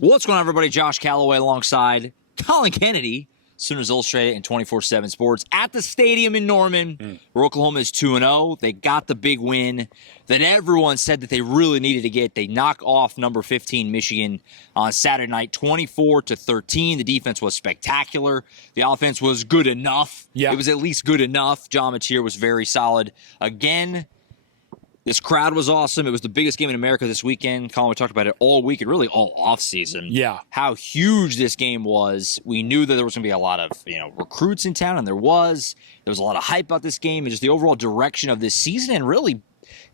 What's going on, everybody? Josh Callaway alongside Collin Kennedy, Sooners Illustrated and 24/7 Sports at the stadium in Norman, where Oklahoma is 2-0. They got the big win that everyone said that they really needed to get. They knock off number 15 Michigan on Saturday night, 24-13. The defense was spectacular. The offense was good enough. Yeah. It was at least good enough. John Mateer was very solid. Again, this crowd was awesome. It was the biggest game in America this weekend. Collin, we talked about it all week and really all offseason. Yeah. How huge this game was. We knew that there was going to be a lot of recruits in town, and there was. There was a lot of hype about this game and just the overall direction of this season, and really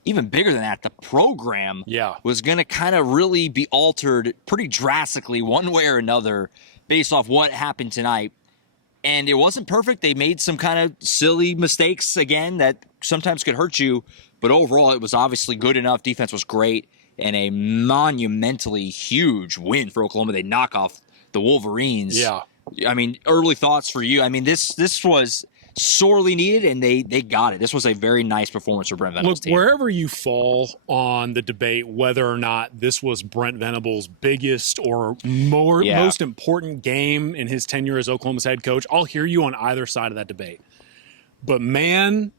even bigger than that, the program was going to kind of really be altered pretty drastically one way or another based off what happened tonight. And it wasn't perfect. They made some kind of silly mistakes, again, that sometimes could hurt you. But overall, it was obviously good enough. Defense was great. And a monumentally huge win for Oklahoma. They knock off the Wolverines. Yeah. I mean, early thoughts for you. I mean, this was sorely needed, and they got it. This was a very nice performance for Brent Venables' team. Wherever you fall on the debate whether or not this was Brent Venables' biggest or most important game in his tenure as Oklahoma's head coach, I'll hear you on either side of that debate. But, man,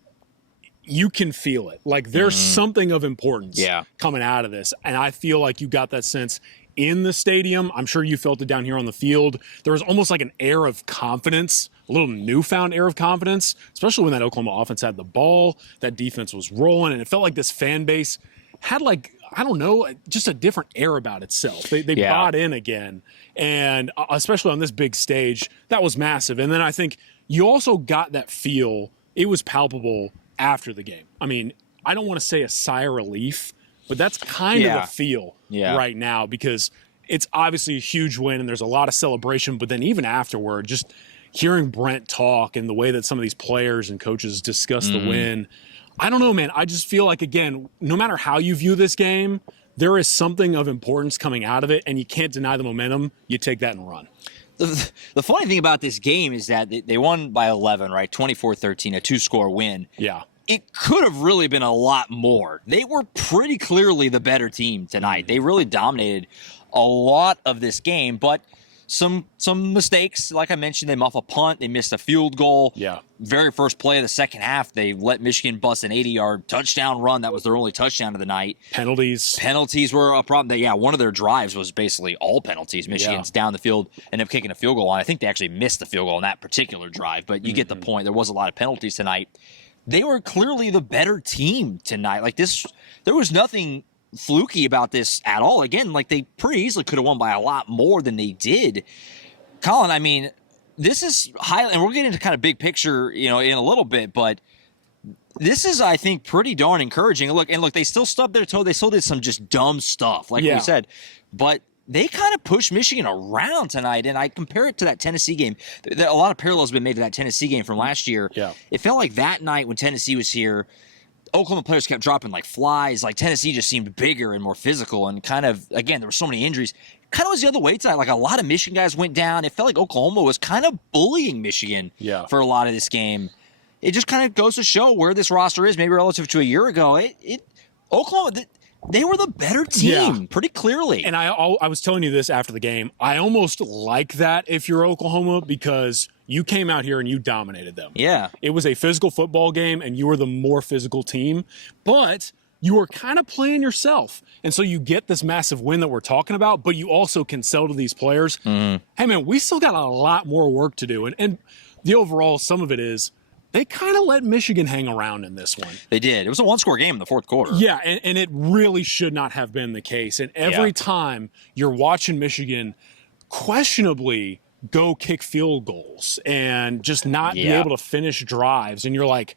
you can feel it. Like, there's something of importance coming out of this, and I feel like you got that sense in the stadium. I'm sure you felt it down here on the field. There was almost like an air of confidence, a little newfound air of confidence, especially when that Oklahoma offense had the ball, that defense was rolling, and it felt like this fan base had, like, I don't know, just a different air about itself. They bought in again, and especially on this big stage, that was massive. And then I think you also got that feel, it was palpable after the game. I mean, I don't want to say a sigh of relief, but that's kind of the feel right now, because it's obviously a huge win and there's a lot of celebration. But then even afterward, just hearing Brent talk and the way that some of these players and coaches discuss the win, I don't know, man. I just feel like, again, no matter how you view this game, there is something of importance coming out of it, and you can't deny the momentum. You take that and run. The funny thing about this game is that they won by 11, right? 24-13, a two-score win. Yeah. It could have really been a lot more. They were pretty clearly the better team tonight. They really dominated a lot of this game, but some mistakes. Like I mentioned, they muff a punt. They missed a field goal. Yeah. Very first play of the second half, they let Michigan bust an 80-yard touchdown run. That was their only touchdown of the night. Penalties were a problem. One of their drives was basically all penalties. Michigan's down the field, ended up kicking a field goal on. I think they actually missed the field goal on that particular drive, but you get the point. There was a lot of penalties tonight. They were clearly the better team tonight. Like this, there was nothing fluky about this at all. Again, like they pretty easily could have won by a lot more than they did. Collin, I mean, this is highly, and we'll get into kind of big picture, in a little bit, but this is, I think, pretty darn encouraging. Look, they still stubbed their toe. They still did some just dumb stuff, like we said, but they kind of pushed Michigan around tonight, and I compare it to that Tennessee game. A lot of parallels have been made to that Tennessee game from last year. Yeah. It felt like that night when Tennessee was here, Oklahoma players kept dropping like flies. Like Tennessee just seemed bigger and more physical, and kind of, again, there were so many injuries. Kind of was the other way tonight. Like a lot of Michigan guys went down. It felt like Oklahoma was kind of bullying Michigan for a lot of this game. It just kind of goes to show where this roster is, maybe relative to a year ago. Oklahoma, they were the better team, pretty clearly. And I was telling you this after the game. I almost like that if you're Oklahoma, because you came out here and you dominated them. Yeah. It was a physical football game, and you were the more physical team. But you were kind of playing yourself. And so you get this massive win that we're talking about, but you also can sell to these players, hey, man, we still got a lot more work to do. And the overall, some of it is, they kind of let Michigan hang around in this one. They did. It was a one-score game in the fourth quarter. Yeah, and it really should not have been the case. And every time you're watching Michigan questionably go kick field goals and just not be able to finish drives, and you're like,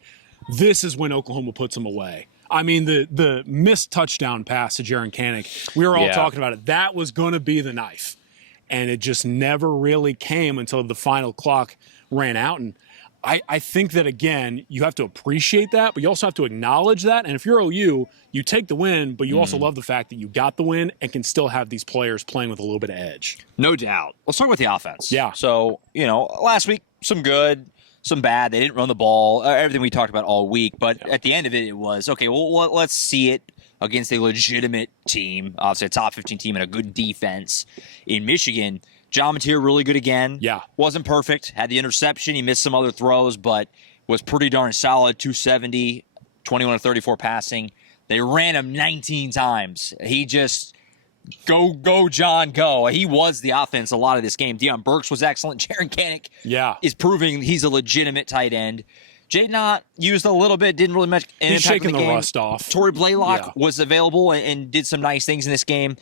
this is when Oklahoma puts them away. I mean, the missed touchdown pass to Jaron Kanik, we were all talking about it. That was going to be the knife. And it just never really came until the final clock ran out. And I think that, again, you have to appreciate that, but you also have to acknowledge that. And if you're OU, you take the win, but you also love the fact that you got the win and can still have these players playing with a little bit of edge. No doubt. Let's talk about the offense. Yeah. So, last week, some good, some bad. They didn't run the ball, everything we talked about all week. But at the end of it, it was, okay, well, let's see it against a legitimate team, obviously a top 15 team and a good defense in Michigan. John Mateer really good again. Yeah. Wasn't perfect. Had the interception. He missed some other throws, but was pretty darn solid. 270, 21 to 34 passing. They ran him 19 times. He just... Go, John, go. He was the offense a lot of this game. Deion Burks was excellent. Jaron Kanak is proving he's a legitimate tight end. Jaden Ott used a little bit, didn't really much impact. He's shaking the the game. rust off. Tory Blaylock was available and did some nice things in this game.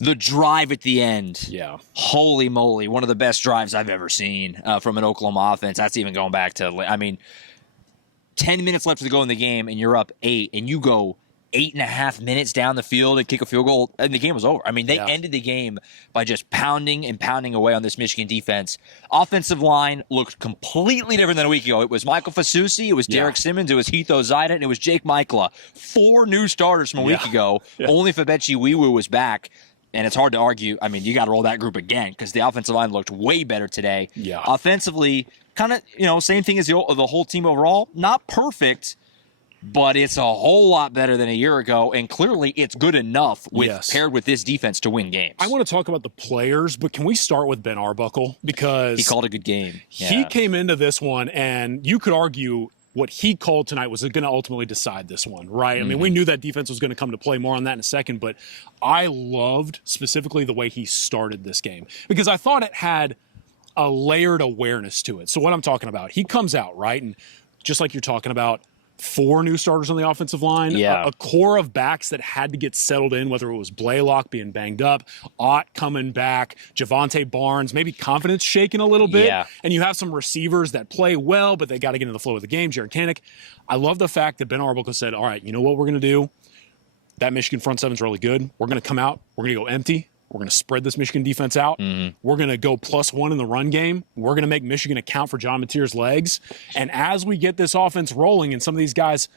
The drive at the end. Yeah. Holy moly. One of the best drives I've ever seen from an Oklahoma offense. That's even going back to, 10 minutes left to go in the game, and you're up 8, and you go 8.5 minutes down the field and kick a field goal, and the game was over. They ended the game by just pounding and pounding away on this Michigan defense. Offensive line looked completely different than a week ago. It was Michael Fasusi, it was Derek Simmons, it was Heath Ozida, and it was Jake Michela. 4 new starters from a week ago. Only Fabechi Wiwu was back. And it's hard to argue. You got to roll that group again because the offensive line looked way better today. Yeah. Offensively, kind of, same thing as the whole team overall. Not perfect, but it's a whole lot better than a year ago, and clearly it's good enough paired with this defense to win games. I want to talk about the players, but can we start with Ben Arbuckle? Because he called a good game. He came into this one, and you could argue what he called tonight was going to ultimately decide this one, right? We knew that defense was going to come to play, more on that in a second, but I loved specifically the way he started this game because I thought it had a layered awareness to it. So what I'm talking about, he comes out, right? And just like you're talking about, 4 new starters on the offensive line, a core of backs that had to get settled in, whether it was Blaylock being banged up, Ott coming back, Javante Barnes, maybe confidence shaking a little bit, and you have some receivers that play well, but they got to get into the flow of the game. Jaron Kanak. I love the fact that Ben Arbuckle said, all right, you know what we're going to do? That Michigan front seven's really good. We're going to come out. We're going to go empty. We're going to spread this Michigan defense out. We're going to go +1 in the run game. We're going to make Michigan account for John Mateer's legs. And as we get this offense rolling and some of these guys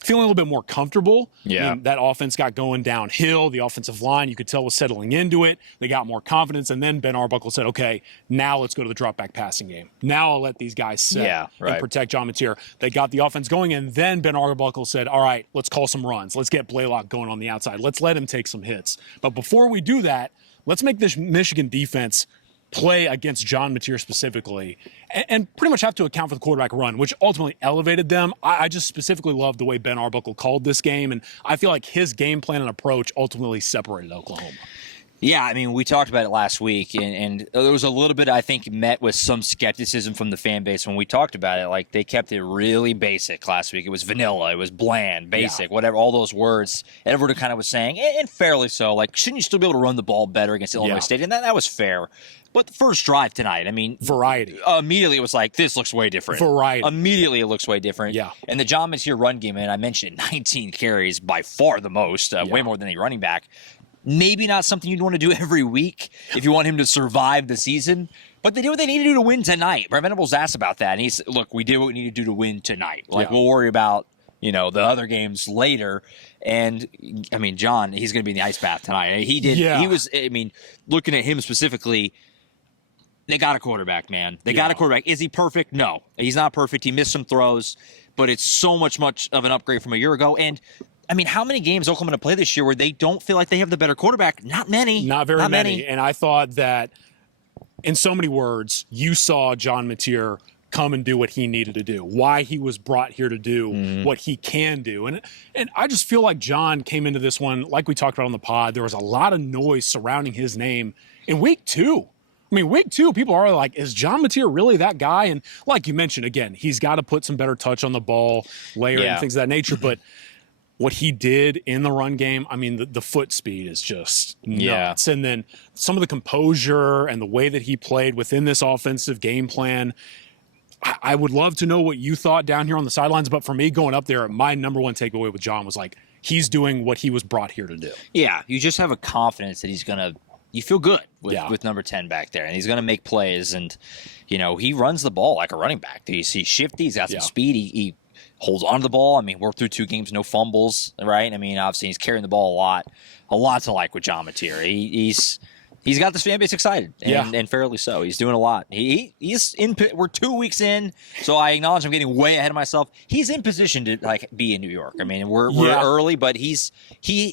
feeling a little bit more comfortable, that offense got going downhill. The offensive line, you could tell, was settling into it. They got more confidence. And then Ben Arbuckle said, okay, now let's go to the drop-back passing game. Now I'll let these guys set and protect John Mateer. They got the offense going. And then Ben Arbuckle said, all right, let's call some runs. Let's get Blaylock going on the outside. Let's let him take some hits. But before we do that, let's make this Michigan defense play against John Mateer specifically and pretty much have to account for the quarterback run, which ultimately elevated them. I just specifically love the way Ben Arbuckle called this game, and I feel like his game plan and approach ultimately separated Oklahoma. Yeah, we talked about it last week, and there was a little bit, I think, met with some skepticism from the fan base when we talked about it. Like, they kept it really basic last week. It was vanilla, it was bland, basic, whatever, all those words. Everyone kind of was saying, and fairly so, like, shouldn't you still be able to run the ball better against Illinois State? And that was fair. But the first drive tonight, variety. Immediately it was like, this looks way different. Variety. Immediately it looks way different. Yeah. And the John Mateer run game, and I mentioned 19 carries, by far the most, way more than any running back. Maybe not something you'd want to do every week if you want him to survive the season, but they did what they needed to do to win tonight. Brent Venables asked about that, and he said, look, we did what we needed to do to win tonight. We'll worry about, the other games later. And, John, he's going to be in the ice bath tonight. He did. Yeah. He was, looking at him specifically, they got a quarterback, man. They got a quarterback. Is he perfect? No. He's not perfect. He missed some throws, but it's so much of an upgrade from a year ago. And how many games Oklahoma going to play this year where they don't feel like they have the better quarterback? Not many. Not very many. And I thought that, in so many words, you saw John Mateer come and do what he needed to do, why he was brought here to do what he can do. And I just feel like John came into this one, like we talked about on the pod, there was a lot of noise surrounding his name in week 2. Week 2, people are like, is John Mateer really that guy? And like you mentioned, again, he's got to put some better touch on the ball, layer and things of that nature. But what he did in the run game, the foot speed is just nuts. And then some of the composure and the way that he played within this offensive game plan, I would love to know what you thought down here on the sidelines. But for me, going up there, my number one takeaway with John was like, he's doing what he was brought here to do. Yeah, you just have a confidence that he's going to – you feel good with number 10 back there, and he's going to make plays. And, he runs the ball like a running back. He's shifty. He's got some speed. He holds on to the ball. We're through 2 games, no fumbles, right? Obviously he's carrying the ball a lot to like with John Mateer. He's He's got this fan base excited, and fairly so. He's doing a lot. He's in. We're 2 weeks in, so I acknowledge I'm getting way ahead of myself. He's in position to be in New York. I mean, we're early, but he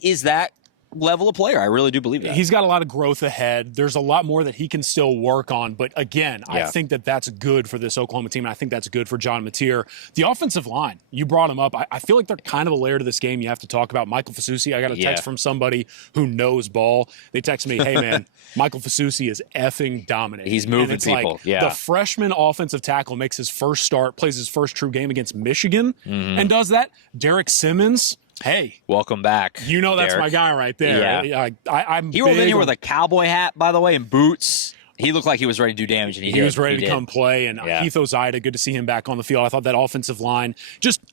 is that level of player. I really do believe that. He's got a lot of growth ahead. There's a lot more that he can still work on. But again, I think that's good for this Oklahoma team, and I think that's good for John Mateer. The offensive line, you brought him up. I feel like they're kind of a layer to this game you have to talk about. Michael Fasusi, I got a text from somebody who knows ball. They text me, hey, man, Michael Fasusi is effing dominating. He's moving people. The freshman offensive tackle makes his first start, plays his first true game against Michigan, and does that. Derek Simmons, hey, welcome back. You know that's Derek. My guy right there. Yeah. I'm he rolled in here with a cowboy hat, by the way, and boots. He looked like he was ready to do damage, and he was ready to come play. And Heath Ozida, good to see him back on the field. I thought that offensive line,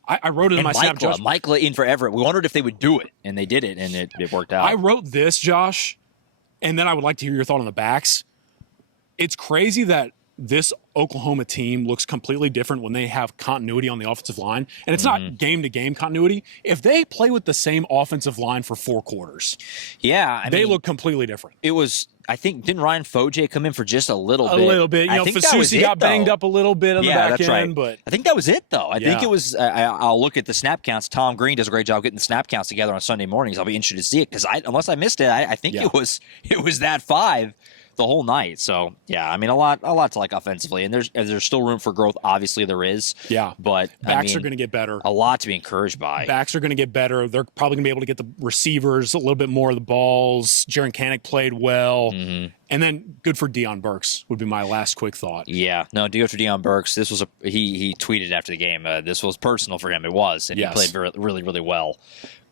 I wrote it in my snap, Josh. Michael in for Everett. We wondered if they would do it, and they did it, and it worked out. I wrote this, Josh, and then I would like to hear your thought on the backs. It's crazy that this Oklahoma team looks completely different when they have continuity on the offensive line. And it's not game-to-game continuity. If they play with the same offensive line for 4 quarters, they look completely different. It was, I think, didn't Ryan Foje come in for just a little bit? A little bit. You know, Fasusi got banged up a little bit on the back end. Right. But I think that was it, though. I think it was, I'll look at the snap counts. Tom Green does a great job getting the snap counts together on Sunday mornings. I'll be interested to see it because unless I missed it, I think it was that 5 the whole night. So I mean, a lot to like offensively, and there's still room for growth. Obviously, there is. Yeah, but backs are going to get better. A lot to be encouraged by. Backs are going to get better. They're probably going to be able to get the receivers a little bit more of the balls. Jaron Kanak played well, and then good for Deion Burks would be my last quick thought. Yeah, no, good for Deion Burks. This was he tweeted after the game. This was personal for him. It was, and he played really, really well.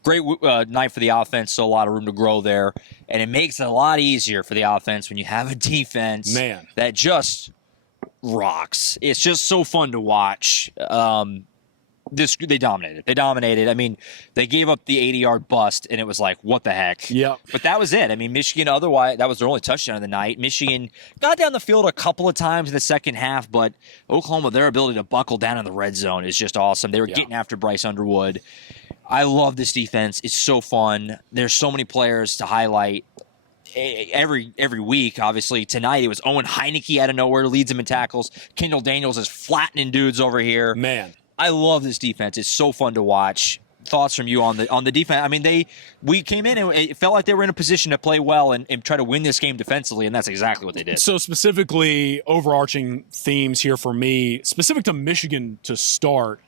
Great night for the offense, so a lot of room to grow there. And it makes it a lot easier for the offense when you have a defense that just rocks. It's just so fun to watch. They dominated. I mean, they gave up the 80-yard bust, and it was like, what the heck? Yep. But that was it. I mean, Michigan, otherwise, that was their only touchdown of the night. Michigan got down the field a couple of times in the second half, but Oklahoma, their ability to buckle down in the red zone is just awesome. They were getting after Bryce Underwood. I love this defense. It's so fun. There's so many players to highlight every week. Obviously, tonight it was Owen Heineke out of nowhere, leads them in tackles. Kendall Daniels is flattening dudes over here. Man, I love this defense. It's so fun to watch. Thoughts from you on the defense? I mean, we came in and it felt like they were in a position to play well and try to win this game defensively, and that's exactly what they did. So specifically, overarching themes here for me, specific to Michigan to start.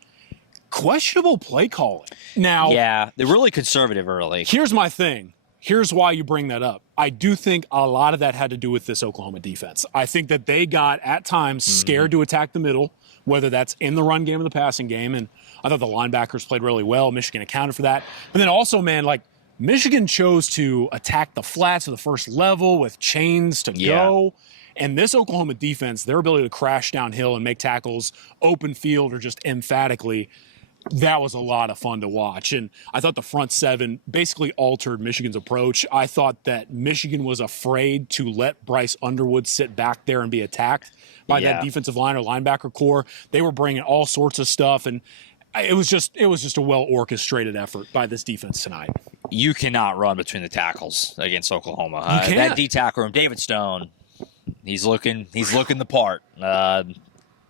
Questionable play calling. Now, they're really conservative early. Here's my thing. Here's why you bring that up. I do think a lot of that had to do with this Oklahoma defense. I think that they got, at times, scared to attack the middle, whether that's in the run game or the passing game. And I thought the linebackers played really well. Michigan accounted for that. But then also, man, Michigan chose to attack the flats of the first level with chains to go. And this Oklahoma defense, their ability to crash downhill and make tackles open field or just emphatically, that was a lot of fun to watch. And I thought the front seven basically altered Michigan's approach. I thought that Michigan was afraid to let Bryce Underwood sit back there and be attacked by that defensive line or linebacker core. They were bringing all sorts of stuff, and it was just a well-orchestrated effort by this defense tonight. You cannot run between the tackles against Oklahoma. That D tackle room, David Stone, he's looking the part.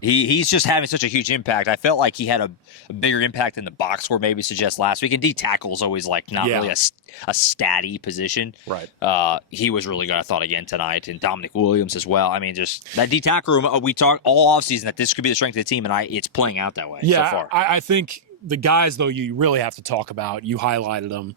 He's just having such a huge impact. I felt like he had a bigger impact in the box score maybe suggest last week. And D tackle is always not really a statty position. Right. He was really good, I thought, again tonight. And Dominic Williams as well. I mean, just that D tackle room, we talked all offseason that this could be the strength of the team, and it's playing out that way so far. I think the guys, though, you really have to talk about, you highlighted them.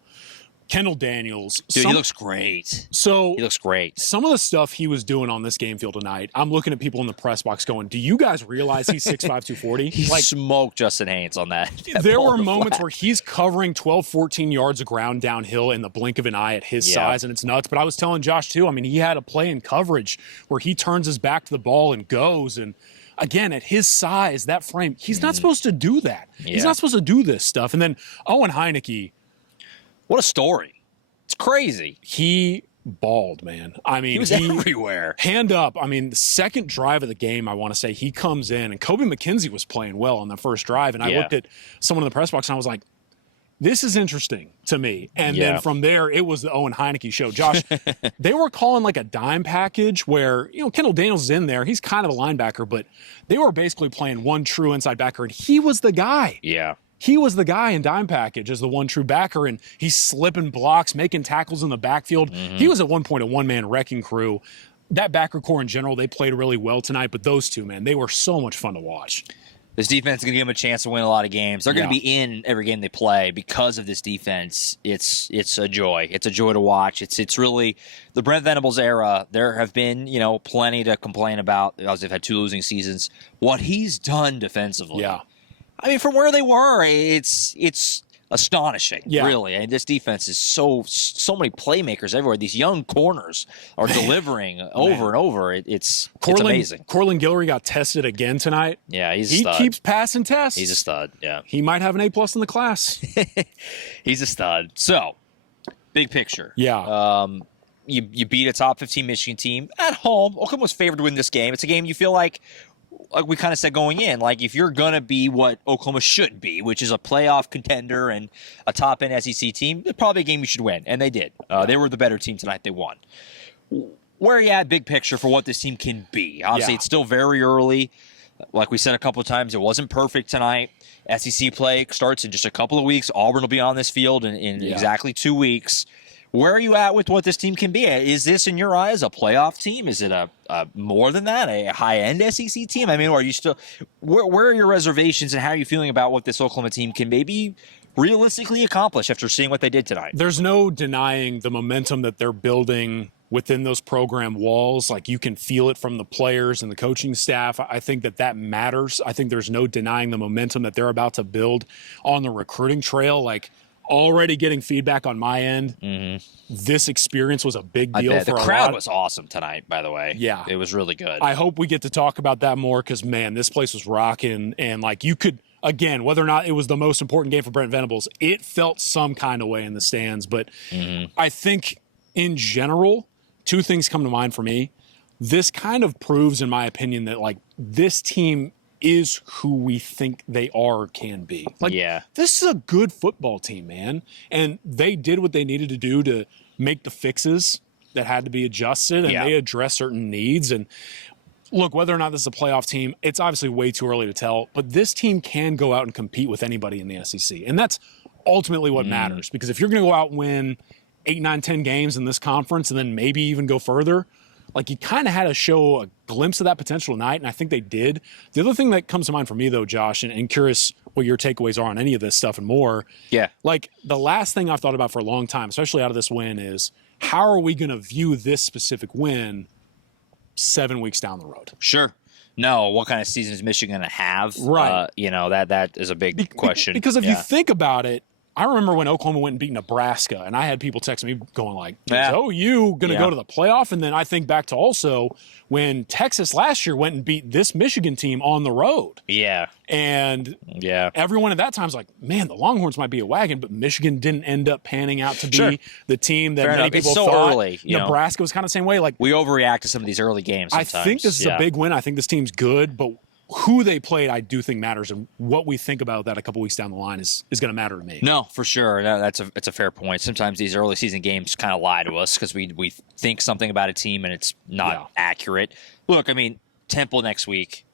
Kendall Daniels. Dude, he looks great. He looks great. Some of the stuff he was doing on this game field tonight, I'm looking at people in the press box going, do you guys realize he's 6'5", 240? He smoked Justin Haynes on that. There were moments where he's covering 12, 14 yards of ground downhill in the blink of an eye at his size, and it's nuts. But I was telling Josh, too, I mean, he had a play in coverage where he turns his back to the ball and goes, and again, at his size, that frame, he's not supposed to do that. Yeah. He's not supposed to do this stuff. And then Owen Heineke. What a story. It's crazy. He balled, man. I mean, he was everywhere. Hand up. I mean, the second drive of the game, I want to say, he comes in, and Kobe McKenzie was playing well on the first drive. And I looked at someone in the press box, and I was like, this is interesting to me. And then from there, it was the Owen Heineke show. Josh, they were calling like a dime package where, Kendall Daniels is in there. He's kind of a linebacker, but they were basically playing one true inside backer, and he was the guy. Yeah. He was the guy in dime package as the one true backer, and he's slipping blocks, making tackles in the backfield. He was at one point a one-man wrecking crew. That backer core in general, they played really well tonight, but those two, man, they were so much fun to watch. This defense is going to give them a chance to win a lot of games. They're going to be in every game they play because of this defense. It's a joy. It's a joy to watch. It's really the Brent Venables era. There have been, plenty to complain about. They've had 2 losing seasons. What he's done defensively. Yeah. I mean, from where they were, it's astonishing, really. And this defense is so many playmakers everywhere. These young corners are delivering over and over. It's amazing. Collin Guillory got tested again tonight. Yeah, he keeps passing tests. He's a stud, yeah. He might have an A+ in the class. He's a stud. So, big picture. Yeah. You beat a top 15 Michigan team at home. Oklahoma was favored to win this game. It's a game you feel like we kind of said going in, like if you're going to be what Oklahoma should be, which is a playoff contender and a top-end SEC team, it's probably a game you should win, and they did. They were the better team tonight. They won. Where are you at big picture for what this team can be? Obviously, it's still very early. Like we said a couple of times, it wasn't perfect tonight. SEC play starts in just a couple of weeks. Auburn will be on this field in exactly 2 weeks. Where are you at with what this team can be? Is this, in your eyes, a playoff team? Is it a more than that, a high-end SEC team? I mean, are you still where are your reservations, and how are you feeling about what this Oklahoma team can maybe realistically accomplish after seeing what they did tonight? There's no denying the momentum that they're building within those program walls. Like, you can feel it from the players and the coaching staff. I think that matters. I think there's no denying the momentum that they're about to build on the recruiting trail. Like, already getting feedback on my end. This experience was a big deal for the crowd was awesome tonight, by the way. Yeah. It was really good. I hope we get to talk about that more because, man, this place was rocking. And, like, you could, again, whether or not it was the most important game for Brent Venables, it felt some kind of way in the stands. But I think, in general, 2 things come to mind for me. This kind of proves, in my opinion, that, like, this team is who we think they are or can be. Like, this is a good football team, man. And they did what they needed to do to make the fixes that had to be adjusted, and they addressed certain needs. And look, whether or not this is a playoff team, it's obviously way too early to tell, but this team can go out and compete with anybody in the SEC. And that's ultimately what matters, because if you're going to go out and win 8, 9, 10 games in this conference and then maybe even go further, like, you kind of had to show a glimpse of that potential tonight, and I think they did. The other thing that comes to mind for me, though, Josh, and curious what your takeaways are on any of this stuff and more. Yeah. Like, the last thing I've thought about for a long time, especially out of this win, is how are we going to view this specific win 7 weeks down the road? Sure. No, what kind of season is Michigan going to have? Right. That is a big question. Because if you think about it, I remember when Oklahoma went and beat Nebraska, and I had people texting me going like, is OU going to go to the playoff? And then I think back to also when Texas last year went and beat this Michigan team on the road. Yeah. And everyone at that time was like, man, the Longhorns might be a wagon, but Michigan didn't end up panning out to be the team that many people thought. Early, Nebraska was kind of the same way. Like, we overreact to some of these early games sometimes. I think this is a big win. I think this team's good, but who they played, I do think matters, and what we think about that a couple weeks down the line is going to matter to me. No, for sure. No, it's a fair point. Sometimes these early season games kind of lie to us because we think something about a team and it's not accurate. Look, I mean, Temple next week,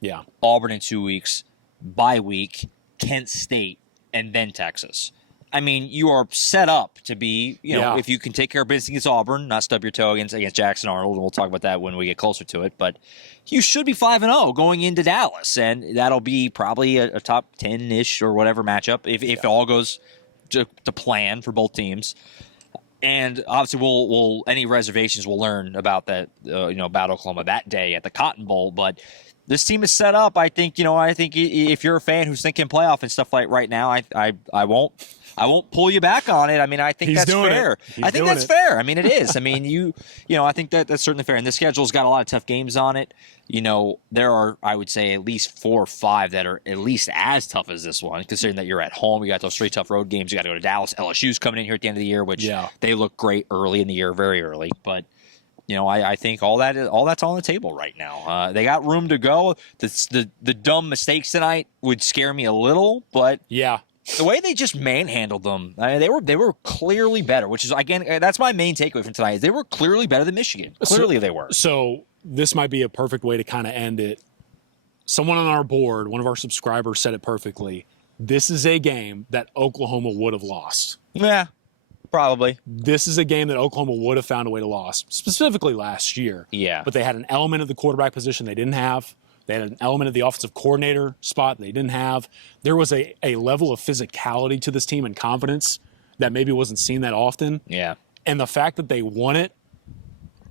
Auburn in 2 weeks, bye week, Kent State, and then Texas. I mean, you are set up to be, if you can take care of business against Auburn, not stub your toe against Jackson Arnold, and we'll talk about that when we get closer to it, but you should be 5-0 going into Dallas, and that'll be probably a top 10-ish or whatever matchup if it all goes to plan for both teams. And obviously, we'll any reservations we'll learn about that, about Oklahoma that day at the Cotton Bowl, but this team is set up. I think if you're a fan who's thinking playoff and stuff like right now, I won't pull you back on it. I mean, I think that's fair. I think that's fair. I mean, it is. I mean, I think that's certainly fair. And the schedule's got a lot of tough games on it. There are, I would say, at least 4 or 5 that are at least as tough as this one, considering that you're at home. You got those 3 tough road games. You got to go to Dallas. LSU's coming in here at the end of the year, which they look great early in the year, very early. But I think all that's on the table right now. They got room to go. The dumb mistakes tonight would scare me a little, but the way they just manhandled them, I mean, they were clearly better, which is, again, that's my main takeaway from tonight. Is they were clearly better than Michigan. Clearly they were. So this might be a perfect way to kind of end it. Someone on our board, one of our subscribers, said it perfectly. This is a game that Oklahoma would have lost. Yeah, probably. This is a game that Oklahoma would have found a way to lose, specifically last year. Yeah. But they had an element of the quarterback position they didn't have. They had an element of the offensive coordinator spot they didn't have. There was a level of physicality to this team and confidence that maybe wasn't seen that often. Yeah. And the fact that they won it,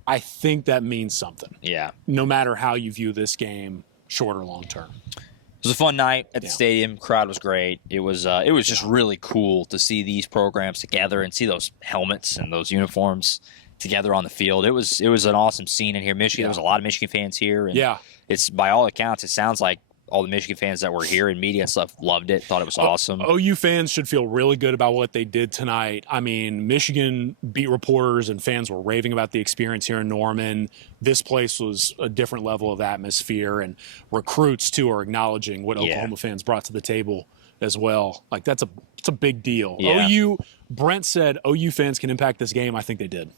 I think that means something. Yeah. No matter how you view this game, short or long term. It was a fun night at the stadium. Crowd was great. It was just really cool to see these programs together and see those helmets and those uniforms together on the field. It was an awesome scene in here. Michigan, there was a lot of Michigan fans here. And it's, by all accounts, it sounds like all the Michigan fans that were here in media and stuff loved it, thought it was awesome. OU fans should feel really good about what they did tonight. I mean, Michigan beat reporters and fans were raving about the experience here in Norman. This place was a different level of atmosphere, and recruits, too, are acknowledging what Oklahoma fans brought to the table as well. Like, it's a big deal. OU, Brent said OU fans can impact this game. I think they did.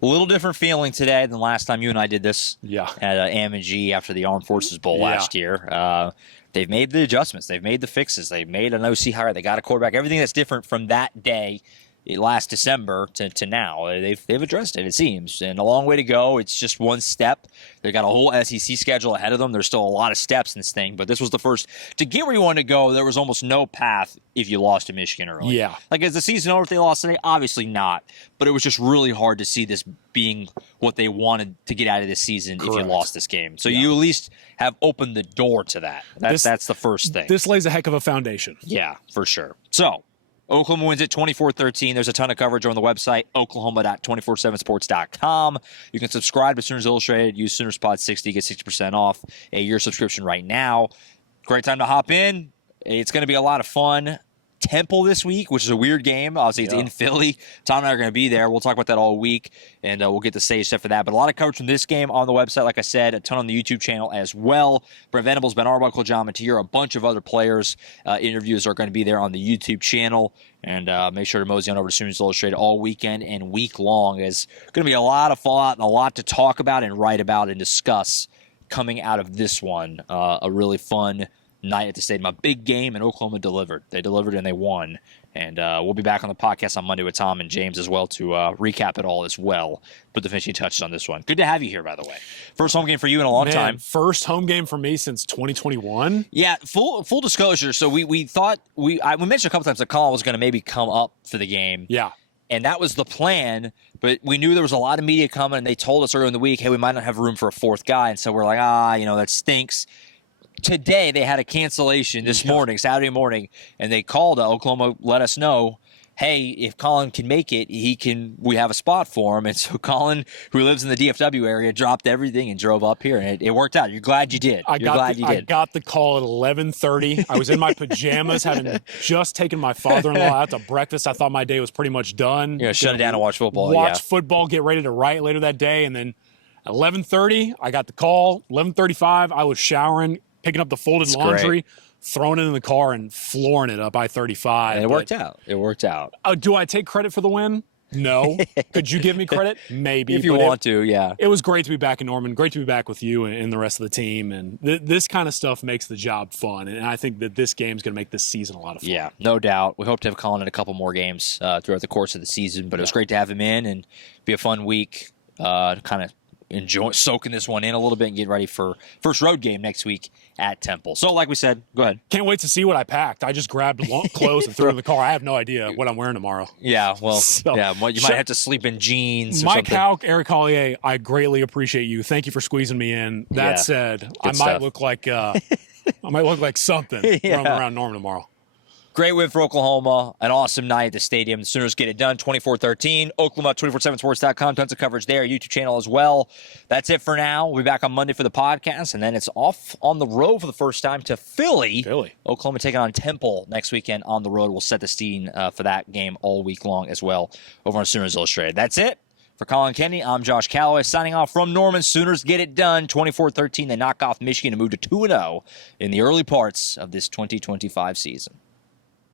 A little different feeling today than last time you and I did this at M&G after the Armed Forces Bowl last year. They've made the adjustments. They've made the fixes. They've made an OC hire. They got a quarterback. Everything that's different from that day last December to now. They've addressed it, it seems. And a long way to go. It's just one step. They got a whole SEC schedule ahead of them. There's still a lot of steps in this thing, but this was the first. To get where you wanted to go, there was almost no path if you lost to Michigan early. Yeah. Like, is the season over if they lost today? Obviously not. But it was just really hard to see this being what they wanted to get out of this season if you lost this game. So you at least have opened the door to that. That's the first thing. This lays a heck of a foundation. Yeah, for sure. So, Oklahoma wins it 24-13. There's a ton of coverage on the website, oklahoma.247sports.com. You can subscribe to Sooners Illustrated. Use SoonersPod60. Get 60% off a year subscription right now. Great time to hop in. It's going to be a lot of fun. Temple this week, which is a weird game. Obviously, it's in Philly. Tom and I are going to be there. We'll talk about that all week, and we'll get the stage set for that. But a lot of coverage from this game on the website, like I said, a ton on the YouTube channel as well. Brent Venables, Ben Arbuckle, John Mateer, a bunch of other players. Interviews are going to be there on the YouTube channel. And make sure to mosey on over to Sooners Illustrated all weekend and week long. It's going to be a lot of fallout and a lot to talk about and write about and discuss coming out of this one. A really fun night at the stadium. A big game, and Oklahoma delivered. They delivered and they won. And we'll be back on the podcast on Monday with Tom and James as well to recap it all as well. Put the finishing touches on this one. Good to have you here, by the way. First home game for you in a long time. First home game for me since 2021. Yeah, full disclosure. So we thought we mentioned a couple times that Collin was going to maybe come up for the game. Yeah. And that was the plan, but we knew there was a lot of media coming, and they told us earlier in the week, hey, we might not have room for a fourth guy. And so we're like, that stinks. Today, they had a cancellation this morning, Saturday morning, and they called Oklahoma, let us know, hey, if Collin can make it, we have a spot for him. And so Collin, who lives in the DFW area, dropped everything and drove up here, and it worked out. You're glad you did. I got the call at 11:30. I was in my pajamas, having just taken my father-in-law out to breakfast. I thought my day was pretty much done. Yeah, shut it down and watch football. Watch football, get ready to write later that day, and then at 11:30, I got the call. 11:35, I was showering, picking up the folded laundry, throwing it in the car, and flooring it up I-35. And it worked out. It worked out. Do I take credit for the win? No. Could you give me credit? Maybe. If you want to, yeah. It was great to be back in Norman. Great to be back with you and the rest of the team. And this kind of stuff makes the job fun. And I think that this game is going to make this season a lot of fun. Yeah, no doubt. We hope to have Collin in a couple more games throughout the course of the season. But it was great to have him in and be a fun week to kind of soaking this one in a little bit and getting ready for first road game next week at Temple. So, like we said, go ahead. Can't wait to see what I packed. I just grabbed clothes and threw it in the car. I have no idea what I'm wearing tomorrow. Yeah, well, you might have to sleep in jeans or Mike something. Hauk, Eric Collier, I greatly appreciate you. Thank you for squeezing me in. That said, I might look like something running around Norman tomorrow. Great win for Oklahoma. An awesome night at the stadium. The Sooners get it done, 24-13. Oklahoma, 247sports.com. Tons of coverage there. YouTube channel as well. That's it for now. We'll be back on Monday for the podcast, and then it's off on the road for the first time to Philly. Oklahoma taking on Temple next weekend on the road. We'll set the scene for that game all week long as well over on Sooners Illustrated. That's it. For Collin Kennedy, I'm Josh Callaway signing off from Norman. Sooners get it done, 24-13. They knock off Michigan and move to 2-0 in the early parts of this 2025 season.